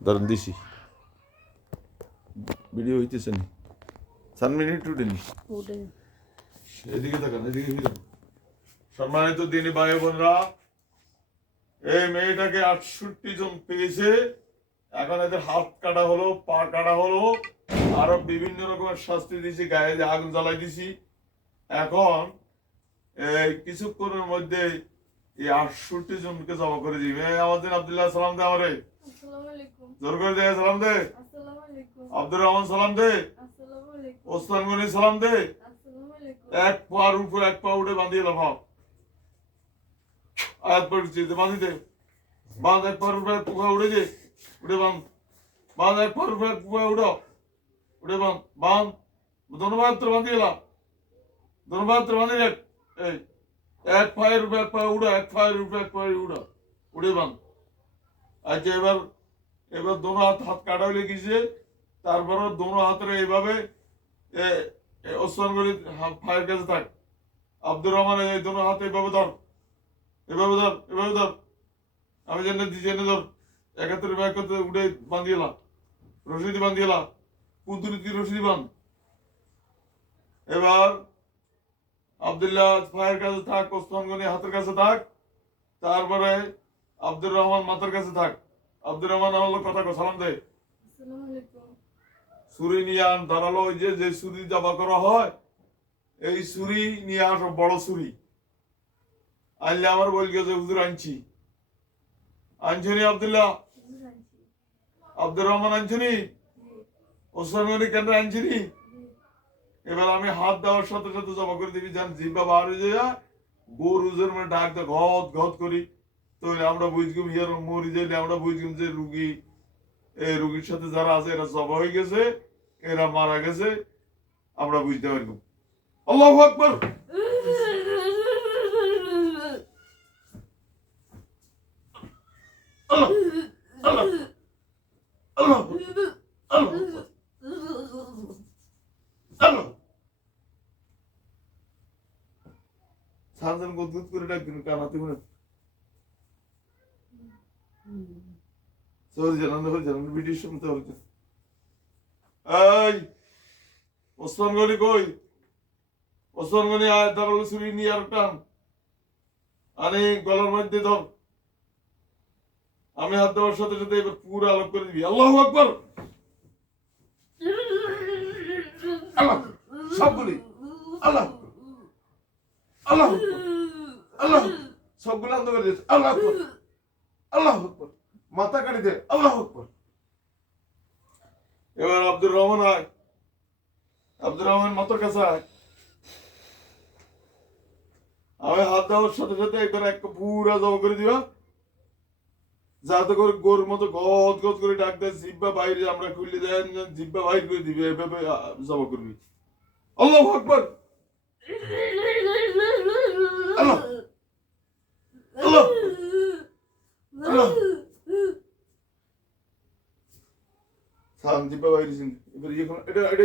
ধরেন দিছি ভিডিও হইতেছে নি 7 মিনিট উঠেনি এদিকে থাকেন এদিকে ফিরে সম্মানিত দিনী ভাই বোনরা এই মেয়েটাকে 68 জন পেয়েছে এখন এদের হাত কাটা হলো পা কাটা হলো আরো বিভিন্ন রকমের শাস্তি দিছি গায়ে আগুন জ্বালাই দিছি এখন এই কিছুক্ষণের মধ্যে এই 68 জনকে জমা করে দিবে আমাদের আব্দুল্লাহ সালাম দে আমারে জোর করে দে সালাম দে আব্দুর রহমান সালাম দে ওসমান গনি সালাম দে এক পার উপর এক পা উঠে বাঁধিয়ে লাফাও আয়াত পড়ছি বাঁধি দে বাঁধ এক পার উপর এক পা উঠে দে উঠে বাঁধ এক পার উপর এক পা উঠাও উঠে বাঁধ ধন্যবাদ বাঁধিয়ে লাভ ধন্যবাদ বাঁধিয়ে এই এক পায়ের উপর এক পা উঠা এক পায়ের উপর এক পায়ে উঠা উঠে বাঁধ আচ্ছা এবার দোনো হাত কাটা হয়ে গেছে তারপর দোনো হাতের এইভাবে ওসমান গনি পায়ের কাছে থাক আব্দুর রহমান এই দোনো হাতে এভাবে ধর এভাবে ধর এভাবে ধর আমি জেনে দিচ্ছি জেনে ধর এক হাতের এক হাতে উঠে বাঁধিয়েলাম রশিদি বাঁধিয়েলাম কুদরতি রশিদি বাঁধ এবার আব্দুল্লাহ পায়ের কাছে থাক ওসমান গনি হাতের কাছে থাক তারপরে আব্দুর রহমান মাথার কাছে থাক আব্দুর রহমান আমার কথা সালাম দে ছুরি নিয়ে আন দাঁড়ালো ওই যে ছুরি জবা করা হয় এই ছুরি নিয়ে আসো বড় ছুরি আনলে আমার বল গেছে হুজুর আনছি আনছনি আব্দুল্লাহ আব্দুর রহমান আনছনি ওসমান গনি কেন আনছনি এবার আমি হাত দেওয়ার সাথে সাথে জমা করে দিবি যান জিব্বা বার হয়ে যায় গরুজের মানে ডাক দে ঘত ঘত করি তো আমরা বুঝলাম ইয়ার মরি যাইলে আমরা বুঝলাম যে এই রুগীর সাথে যারা আছে এরা জবা হয়ে গেছে এরা মারা গেছে আমরা বুঝতে পারলাম আল্লাহু আকবার আল্লাহ আল্লাহ আল্লাহ আল্লাহ আল্লাহ সানজন গদগদ করে ডাক দিন কানাতে মনে সরি জানান ভিডিও শুনতে হচ্ছে এই ওসমান গনি কই ওসমান গনি আয় দাঁড়ালো ছুরি নিয়ে আর টান আনে গলার মধ্যে ধর আমি হাত দেওয়ার সাথে সাথে এবার পুরো আলোক করে দিবি আল্লাহু আকবার আল্লাহ সবগুলি আল্লাহ আল্লাহ আল্লাহ সবগুলো আনন্দ করে দিয়েছে আল্লাহ আকবার আল্লাহ আকবার মাথা কাটি দে আল্লাহ আকবার এবার আব্দুর রহমান আয় আব্দুর রহমান মাথার কাছে আয় আমি হাত দেওয়ার সাথে সাথে একবার এক পুরা জমা করে দিবা যাতে করে গরুর মতো গদ গদ করে ডাক দেয় জিব্বা বাইরে আমরা খুললে দেয় জিব্বা বাইর করে দিবে এভাবে জমা করবি আল্লাহু আকবার আল্লাহ আল্লাহ আল্লাহ সান জিব্বা বাইরে এবার এটা এটা